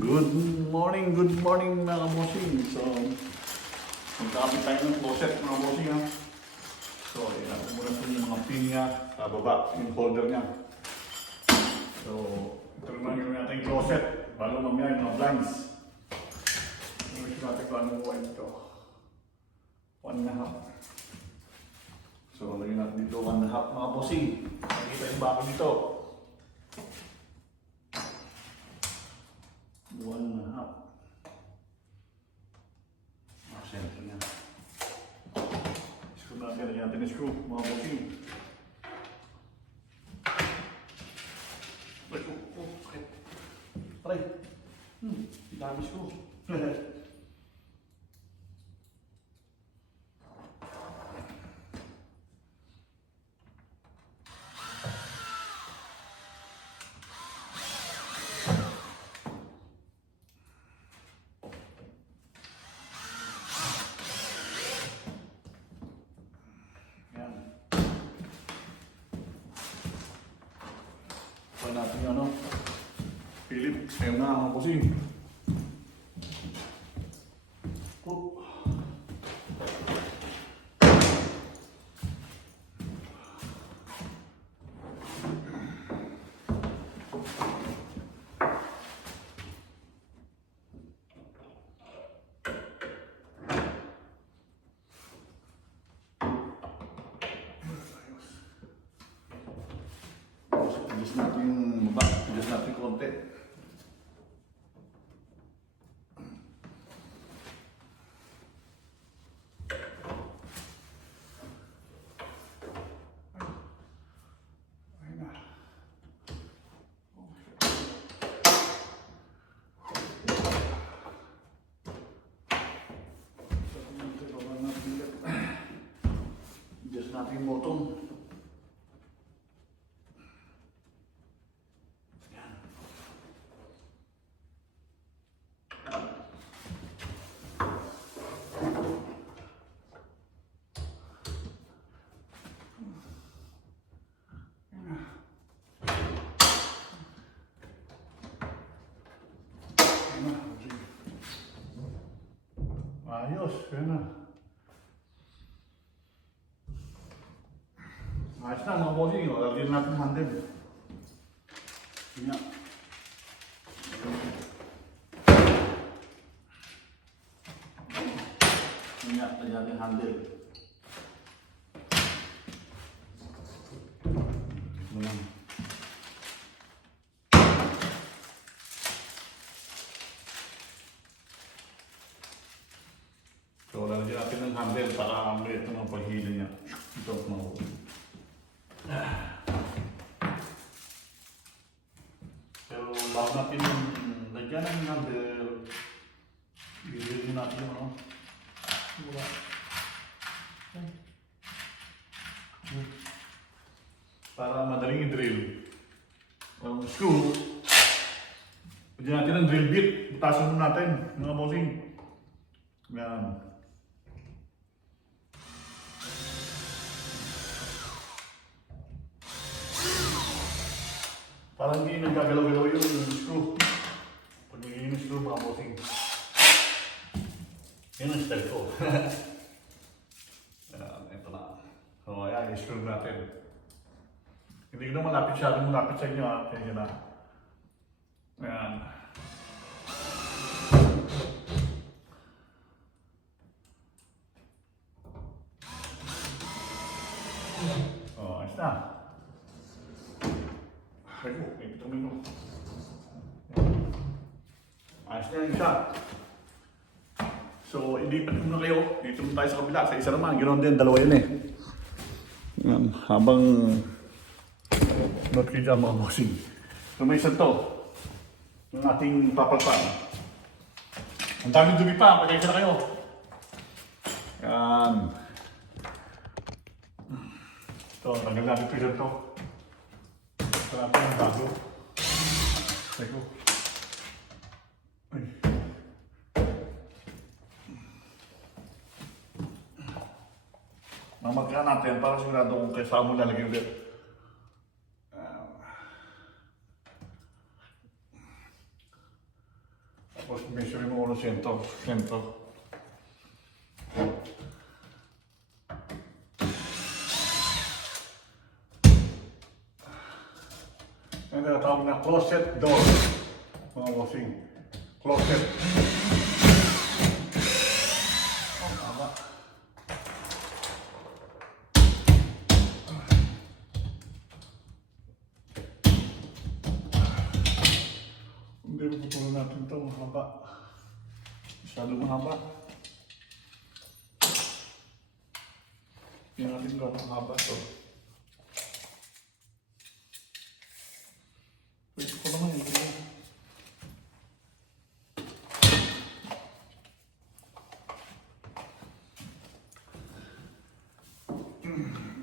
Good morning mga kabosing. So, magkakapit tayo ng closet mga kabosing ha. So, yan muna po yung mga pin niya sa baba, yung holder niya. So, ito naman yung natin closet, bago mamaya yung mga blinds. Ito natin kung anong buhay ito. 1.5. So, lagyan natin dito 1.5 mga kabosing. Nakikita yung bako dito. 1.5. Center niya. Screw natin, lagyan natin yung screw, mga bossing. Ay, sakit. Aray. Dami screw. Pwede natin yung ano, Philip, ayun na mga bossing. Adjust natin yung baba, adjust natin konti. Adjust natin yung bottom. Ayos, kaya na. Ayos na mga bossing, lalagyan natin yung handle. Yun nga. Yun nga, lagyan natin yung handle. Ito naman. So, lalagyan natin ng handle para mamaya ito ng paghila niya. Ito ang mga pero bago natin lagyan ng handle, i-drill natin yung ano. Wala. Para madaling i-drill. Ang screw, lagyan natin ng drill bit. Butasan mo natin, mga bossing. Yan. Parang hindi nagkagalaw-galaw yung screw. Pag nagiging yung screw, mga bossing. Yan ang style ko. Ito na. So, ayan, i-screw natin. Hindi ko na malapit siya. Malapit sa inyo, ha? Kaya na. Ayan. Oh, ayos na. Ayun, may vitamin mo. Ayos na yung isa. So, ilipat ko na kayo. Dito tayo sa kabila. Sa isa naman, ganoon din. Dalawa yun eh. Yan, habang not kayo dyan mga bossing. So, may isa to. Yung ating papalpan. Ang daming dumi pa. Pagkaisa na kayo. Yan. Ito, tanggal natin ito dyan to. Ito natin yung bago. Teko. Ay. Mamagka natin para sigurado kung kaysa mo lalagay ulit. Tapos measure mo ulo sentro. Ang tinatawag na closet door, mga bossing. Closet. Oh, tama. Hindi, pupulong natin ito, mahaba. Masyado mahaba. Hindi natin gano'ng mahaba ito. Pwede ko naman ito.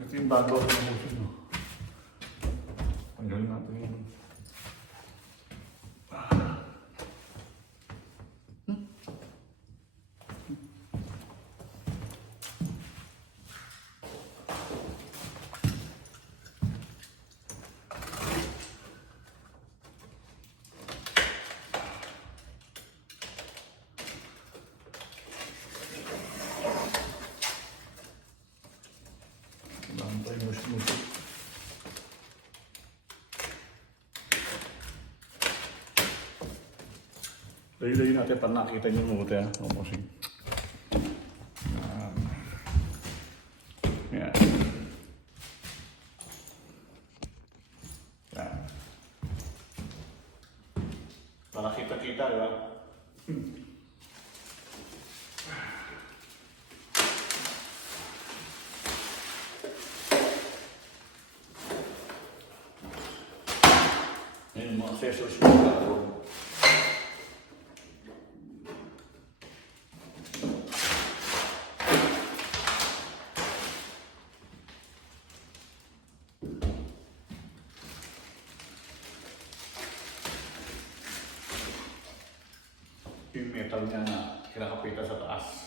Ito yung bago at yung busin. Tanggalin natin yun. Bantay musik-musik. Layo-layo natin para nakita niyo mabuti ha. Mamusik. Yan. Yan. Para kita-kita, di ba? Yan yung mga accessories mo bago. Yung metal niya na kinakapita sa taas.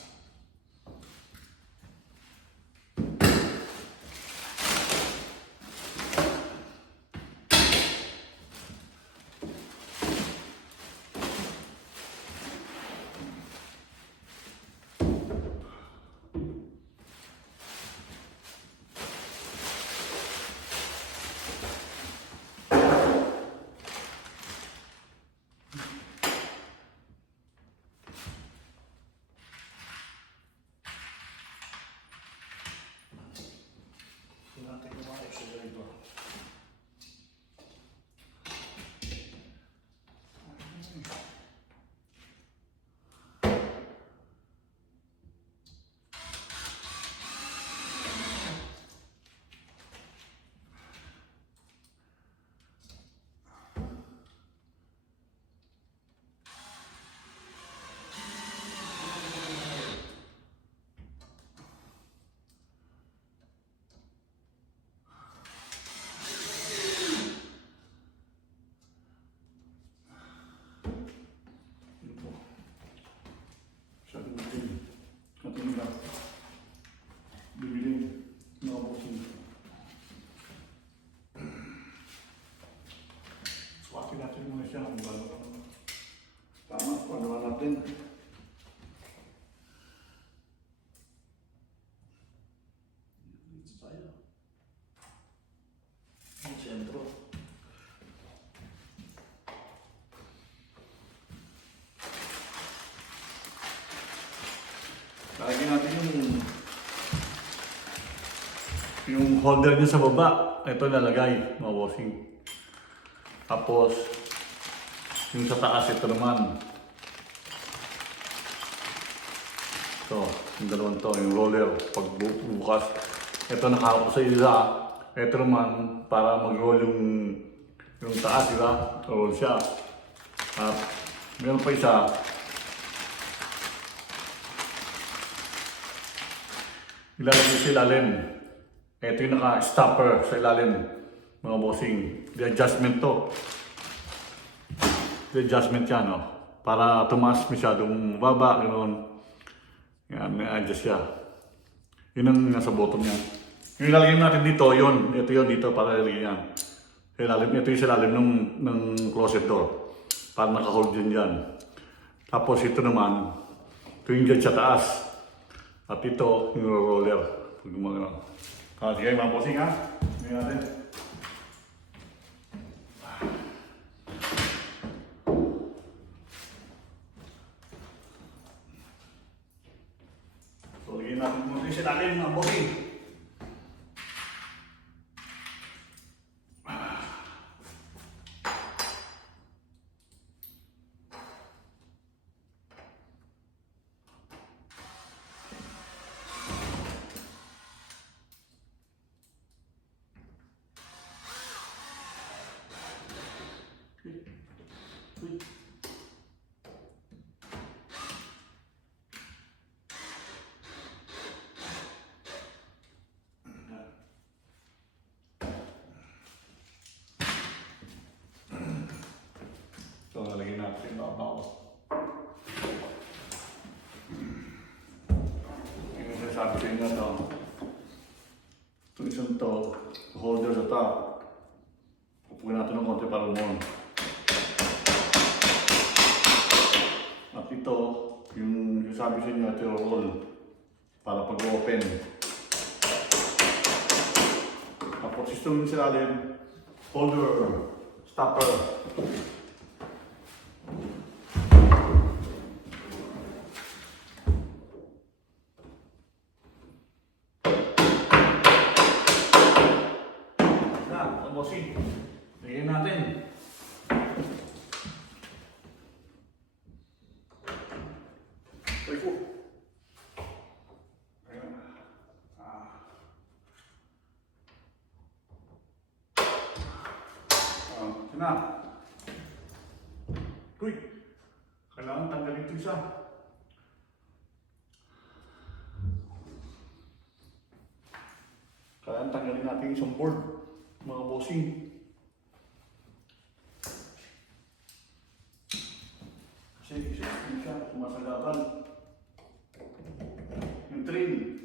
Natin yung mga extra dito. Natin muna siya kung gano'n. Tama, pagawa natin. Dito tayo. Ang sentro. Lagyan natin yung holder niya sa baba. Ito nalagay, mga bossing. Tapos, yung sa taas, ito naman. Ito, yung dalawang to, yung roller, pagbukas. Ito nakahawak sa isa. Ito naman, para mag-roll yung taas, di ba? Roll siya. At, meron pa isa. Ilalagay sa ilalim. Ito yung naka-stopper sa ilalim. Mga bossing, the adjustment to. The adjustment yan, no? Para tumaas masyadong baba, gano'n. Yan, may adjust siya. Yun ang nasa bottom niya. Yung ilalagay natin dito, yun. Ito yun dito para ilalagay yan. Ito yung sa ilalim ng closet door. Para naka-hold yun dyan. Tapos ito naman, ito yung dyan sa taas. At ito, yung roller. Pag gumagano. Sige mga bossing ha. Ngayon natin. So, lagyan natin muna yung sinalim mga bossing. So, lalagyan natin yung babaw. Yung sasabi sa inyo ito. Itong isang to, holder sa top. Pupuin natin ng konti para lumon. At ito, yung sabi sa inyo, ito yung roll para pag-open. Tapos itong sa ilalim, holder, stopper. Bossing, lagyan natin. Uy po. Ayan. Na. Uy, kailangan tanggalin ito isa. Kailangan tanggalin natin isang board. Mga bossing. Kasi siya, sumasagapan. Yung train.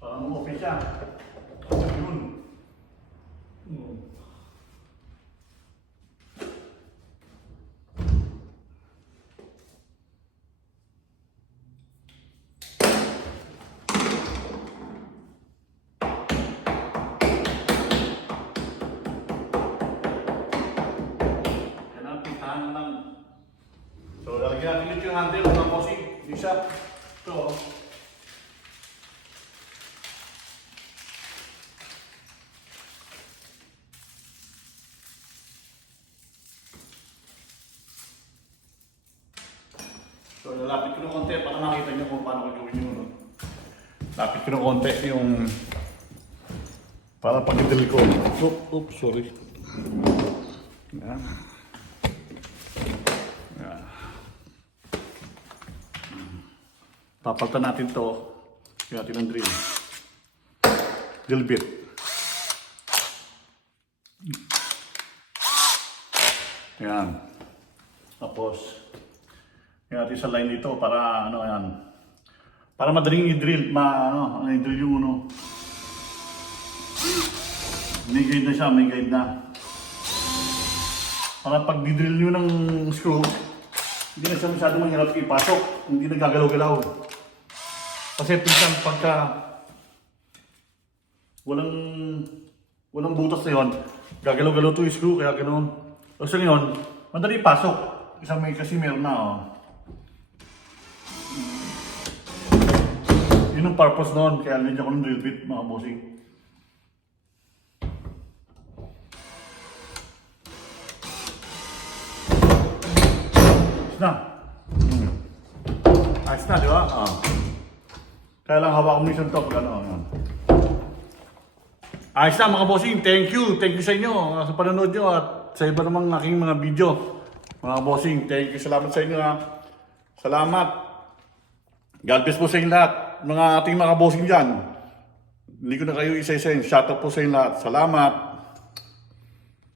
Parang mo-open siya. Yun. So, lalagyan natin yung handle ng bossing. Isa. Ito. So, lalapit ko ng konti para makita nyo kung paano ko gawin yun. Lapit ko ng konti yung para pag-idil ko. Oops, sorry. Yan. Yan. Papalitan natin to. Yung natin ng drill. Drill bit. Yan. Tapos, yung natin sa line dito para ano yan. Para madaling i-drill, i-drill yung ano. May guide na siya, may guide na. Para pag di-drill nyo ng screw, hindi na siya masyadong mahirap ipasok, hindi na gagalaw-galaw. Kasi pinsan pagka walang butas na yun, gagalaw-galaw ito yung screw, kaya ganoon. Kasi ngayon, madali ipasok. Kasi meron na, oh. Yun ang purpose noon, kaya nilagyan ko ng drill bit, mga bossing. Ayos na. Ayos na, di ba? Kaya lang hawak mo isang top, gano'n. Ayos na mga bossing, thank you sa inyo sa panonood nyo at sa iba namang aking mga video. Mga bossing, thank you, salamat sa inyo ha. Salamat. God bless po sa inyo lahat. Mga ating mga bossing dyan. Hindi ko na kayo isa-isa. Shout out po sa inyo lahat. Salamat.